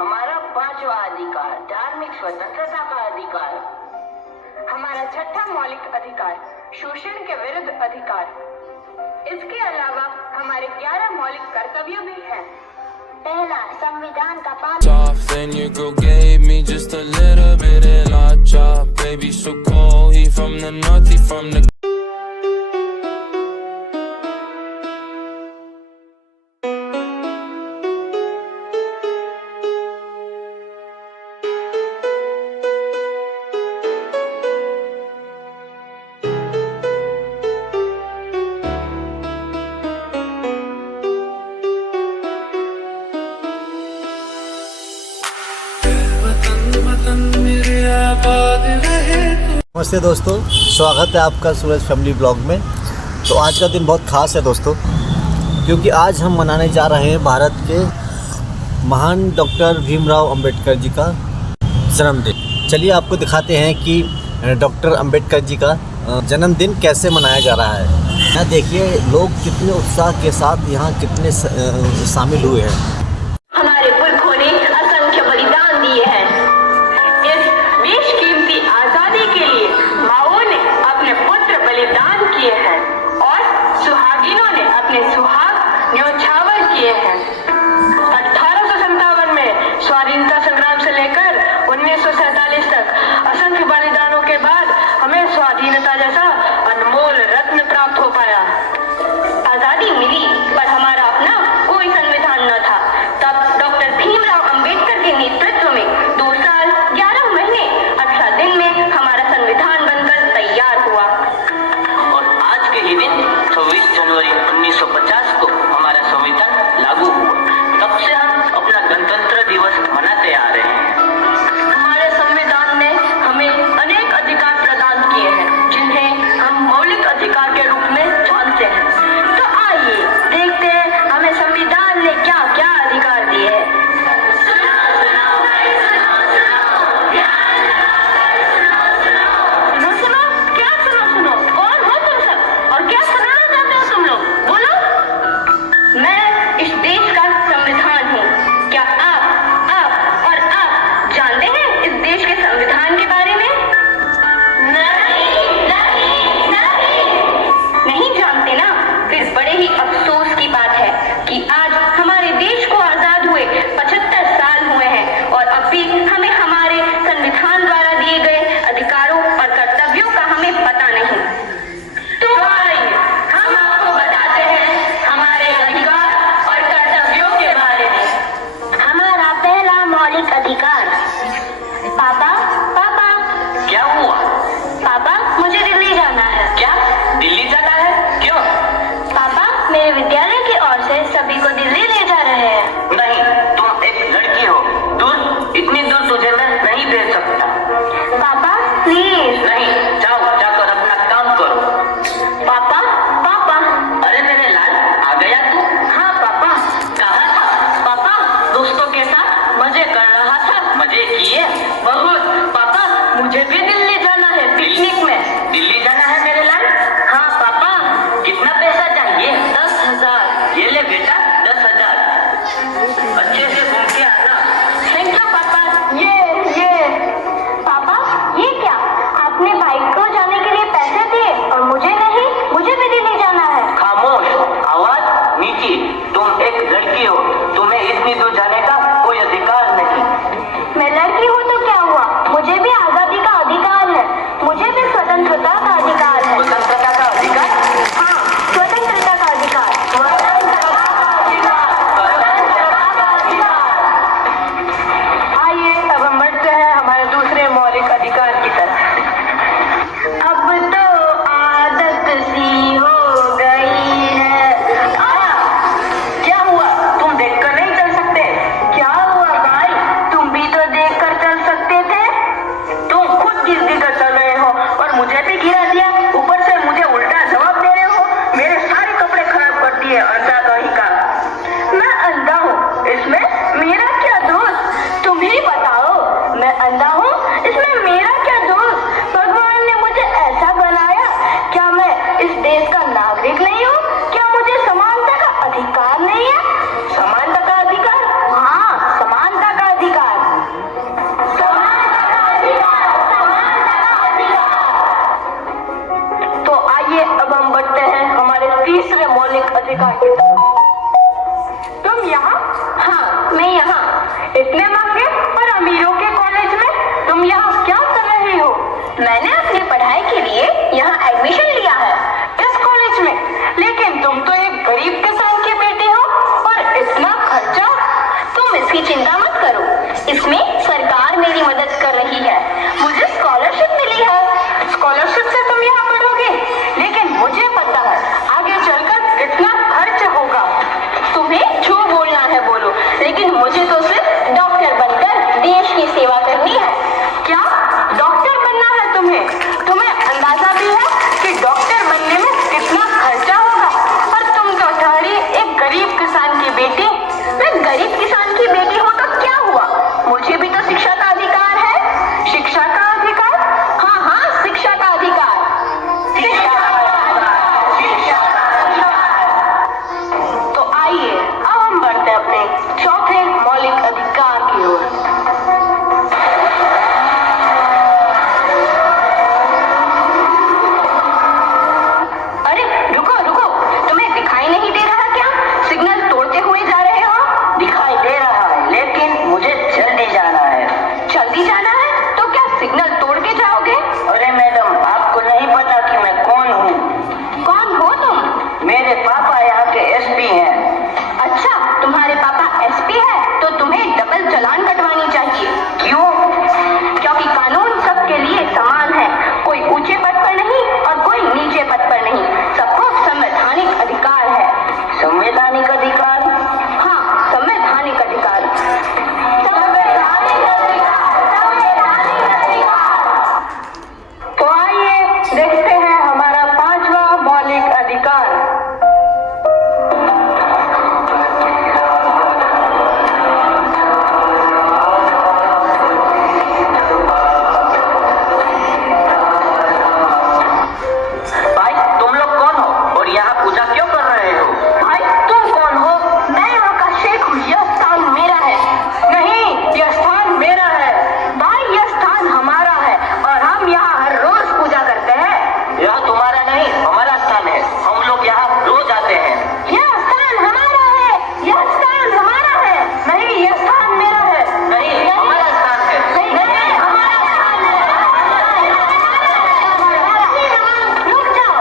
हमारा पांचवा अधिकार धार्मिक स्वतंत्रता का अधिकार, हमारा छठा मौलिक अधिकार शोषण के विरुद्ध अधिकार। इसके अलावा हमारे 11 मौलिक कर्तव्य भी हैं। पहला, संविधान का पालन। नमस्ते दोस्तों, स्वागत है आपका सूरज फैमिली ब्लॉग में। तो आज का दिन बहुत ख़ास है दोस्तों, क्योंकि आज हम मनाने जा रहे हैं भारत के महान डॉक्टर भीमराव अंबेडकर जी का जन्मदिन। चलिए आपको दिखाते हैं कि डॉक्टर अंबेडकर जी का जन्मदिन कैसे मनाया जा रहा है। यहाँ देखिए लोग कितने उत्साह के साथ यहाँ कितने शामिल हुए हैं। हमारे पुरखों ने असंख्य बलिदान दिए हैं। इस बेशकीमती आजादी के लिए माओं ने अपने पुत्र बलिदान किए हैं और सुहागिनों ने अपने सुहाग न्योछावर किए हैं। 1857 में स्वाधीनता संग्राम से लेकर 1947 तक असंख्य बलिदानों के बाद हमें स्वाधीनता जैसा अनमोल रत्न प्राप्त हो पाया। आजादी मिली पर हमारा अपना कोई संविधान न था। इतने महंगे और अमीरों के कॉलेज में तुम यहाँ क्या कर रही हो? मैंने अपनी पढ़ाई के लिए यहाँ एडमिशन लिया है इस कॉलेज में, लेकिन तुम तो एक गरीब किसान की बेटी हो और इतना खर्चा। तुम इसकी चिंता मत करो, इसमें सरकार मेरी मदद कर रही है। मुझे स्कॉलरशिप मिली है। स्कॉलरशिप से तुम यहाँ पढ़ोगे, लेकिन मुझे पता है आगे चलकर कितना खर्च होगा। तुम्हें जो बोलना है बोलो, लेकिन मुझे तो सिर्फ डॉक्टर बनकर देश की सेवा करनी है। क्या डॉक्टर बनना है तुम्हें? तुम्हें अंदाजा भी है कि डॉक्टर बनने में कितना खर्चा होगा? और तुम तो ठहरी एक गरीब किसान की बेटी। मैं गरीब किसान की बेटी हूँ तो क्या हुआ, मुझे भी तो शिक्षा का अधिकार है। शिक्षा का अधिकार? हाँ हाँ, शिक्षा का अधिकार। तो आइए अब हम बढ़ते हैं अपने चौथे मौलिक अधिकार की ओर। अरे रुको रुको, तुम्हें दिखाई नहीं दे रहा क्या? सिग्नल तोड़ते हुए जा रहे हो। दिखाई दे रहा है, लेकिन मुझे जल्दी जाना है। जल्दी जाना है तो क्या सिग्नल तोड़ के जाओगे? अरे मैडम, आपको नहीं पता कि मैं कौन हूँ? कौन हो तुम? मेरे पापा यहाँ के एसपी हैं। अच्छा, तुम्हारे पापा एसपी है तो तुम्हें डबल चालान कटवानी चाहिए। क्यों? क्योंकि कानून सबके लिए समान है, कोई ऊंचे पद पर नहीं और कोई नीचे पद पर नहीं। सबको संवैधानिक अधिकार है। संवैधानिक अधिकार? हाँ, संवैधानिक अधिकार। तो आइए देखते हैं हमारा पांचवा मौलिक अधिकार। भाई, तुम लोग कौन हो और यहाँ पूजा क्यों कर रहे हो? भाई तुम कौन हो? मैं यहाँ का शेख हूँ, यह स्थान मेरा है। नहीं, यह स्थान मेरा है। भाई यह स्थान हमारा है और हम यहाँ हर रोज पूजा करते हैं। यह तुम्हारा नहीं, हमारा स्थान है। हम लोग यहाँ रोज आते हैं। यह स्थान हमारा है, यह स्थान हमारा है। नहीं, यह स्थान मेरा है। नहीं, हमारा स्थान है। नहीं, हमारा स्थान है। रुक जाओ,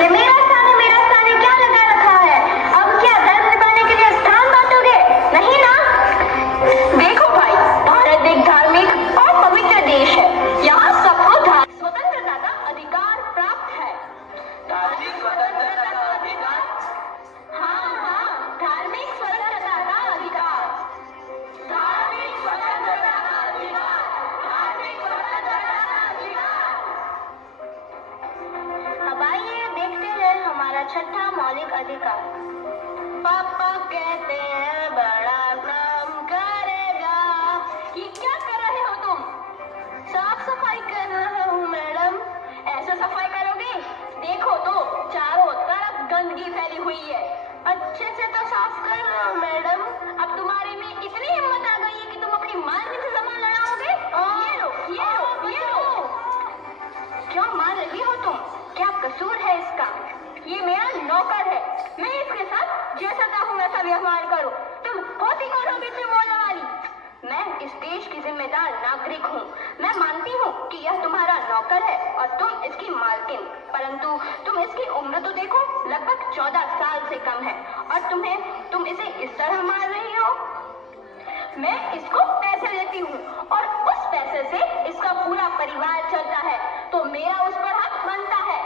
ये मेरा स्थान है, मेरा स्थान है, क्या लगा रखा है? अब क्या धर्म निभाने के लिए स्थान बांटोगे? नहीं ना। देखो भाई, भारत एक धार्मिक और पवित्र देश है। यहाँ सबको स्वतंत्रता का अधिकार प्राप्त है। धार्मिक स्वतंत्रता का अधिकार? हाँ हाँ, धार्मिक स्वतंत्रता का अधिकार। धार्मिक स्वतंत्रता का अधिकार। धार्मिक स्वतंत्रता का अधिकार। अब आइए देखते हैं हमारा छठा मौलिक अधिकार। पापा कहते हैं बड़ा काम करेगा। ये क्या कर रहे हो तुम? साफ सफाई कर रहा हूँ मैडम। ऐसे सफाई करोगे? देखो तो चारों तरफ गंदगी फैली हुई है। अच्छे से तो साफ कर रहा हूँ मैडम। अब तुम्हारे में इतनी हिम्मत आ गई है कि तुम अपनी मालकिन से सामान लड़ाओगे? ये लो, ये लो, ये लो। क्यों मार रही हो तुम? क्या कसूर है इसका? ये मेरा नौकर है, मैं इसके साथ जैसा चाहूँ वैसा व्यवहार करूँ। तुम होती कौन हो बीच में बोलने वाली? मैं इस देश की जिम्मेदार नागरिक हूँ। मैं मानती हूँ कि यह तुम्हारा नौकर है और तुम इसकी मालकिन, परंतु तुम इसकी उम्र तो देखो, लगभग 14 साल से कम है और तुम इसे इस तरह मार रही हो। मैं इसको पैसे देती हूँ और उस पैसे से इसका पूरा परिवार चलता है, तो मेरा उस पर हक बनता है।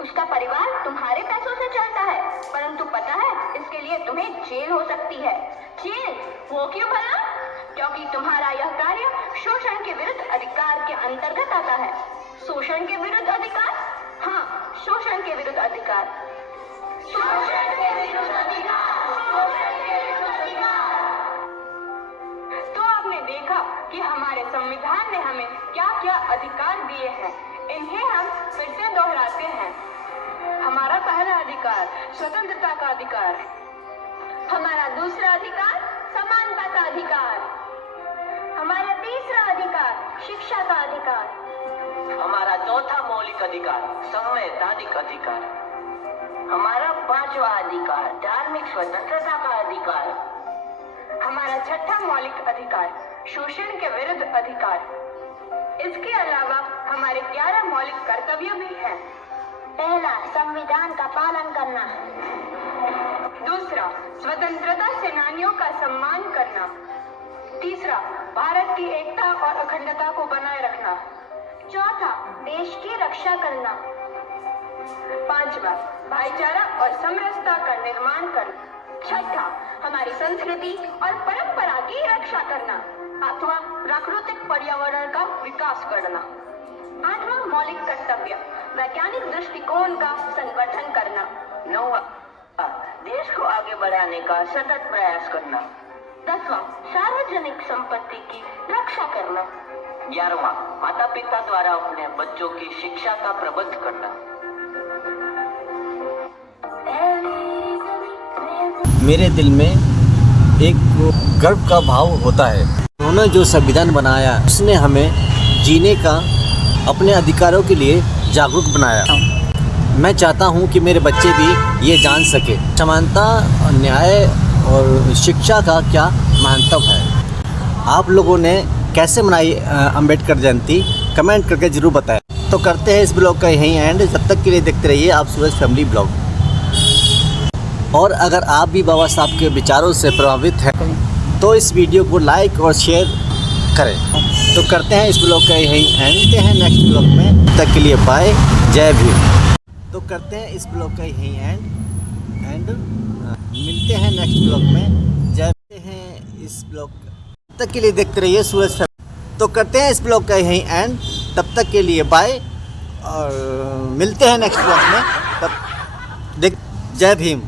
उसका परिवार तुम्हारे पैसों से चलता है, परंतु पता है इसके लिए तुम्हें जेल हो सकती है। जेल? वो क्यों भला? क्योंकि तुम्हारा यह कार्य शोषण के विरुद्ध अधिकार के अंतर्गत आता है। शोषण के विरुद्ध अधिकार? हाँ, शोषण के विरुद्ध अधिकार। शोषण के विरुद्ध अधिकार। शोषण के विरुद्ध अधिकार। तो आपने देखा कि हमारे संविधान ने हमें क्या क्या अधिकार दिए हैं। इन्हें हम फिर से दोहराते हैं। हमारा पहला अधिकार स्वतंत्रता का अधिकार। हमारा दूसरा अधिकार समानता का अधिकार। हमारा तीसरा अधिकार शिक्षा का अधिकार। हमारा चौथा मौलिक अधिकार संवैधानिक अधिकार। हमारा पांचवा अधिकार धार्मिक स्वतंत्रता का अधिकार। हमारा छठा मौलिक अधिकार शोषण के विरुद्ध अधिकार। इसके अलावा हमारे 11 मौलिक कर्तव्य भी हैं। पहला, संविधान का पालन करना। दूसरा, स्वतंत्रता सेनानियों का सम्मान करना। तीसरा, भारत की एकता और अखंडता को बनाए रखना। चौथा, देश की रक्षा करना। पांचवा, भाईचारा और समरसता का निर्माण करना। छठा, हमारी संस्कृति और परंपरा की रक्षा करना। सातवां, प्राकृतिक पर्यावरण का विकास करना। आठवां मौलिक कर्तव्य, वैज्ञानिक दृष्टिकोण का संवर्धन करना। नौवां, देश को आगे बढ़ाने का सतत प्रयास करना। 10वां, सार्वजनिक संपत्ति की रक्षा करना। 11वां, माता पिता द्वारा अपने बच्चों की शिक्षा का प्रबंध करना। मेरे दिल में एक गर्व का भाव होता है। उन्होंने जो संविधान बनाया उसने हमें जीने का, अपने अधिकारों के लिए जागरूक बनाया। मैं चाहता हूं कि मेरे बच्चे भी ये जान सके समानता, न्याय और शिक्षा का क्या महत्व है। आप लोगों ने कैसे मनाई अंबेडकर जयंती, कमेंट करके ज़रूर बताएं। तो करते हैं इस ब्लॉग का यहीं एंड। तब तक के लिए देखते रहिए आप सूरज फैमिली ब्लॉग। और अगर आप भी बाबा साहब के विचारों से प्रभावित हैं तो इस वीडियो को लाइक और शेयर करें। तो करते हैं इस ब्लॉग का यहीं एंड। मिलते हैं नेक्स्ट ब्लॉग में, तब तक के लिए बाय, जय भीम। तो करते हैं इस ब्लॉग का यहीं एंड मिलते हैं नेक्स्ट ब्लॉग में, जय हैं इस ब्लॉग। तब तक के लिए देखते रहिए सूरज फैमिली। तो करते हैं इस ब्लॉग का यहीं एंड। तब तक के लिए बाय और मिलते हैं नेक्स्ट ब्लॉग में। तब देख, जय भीम।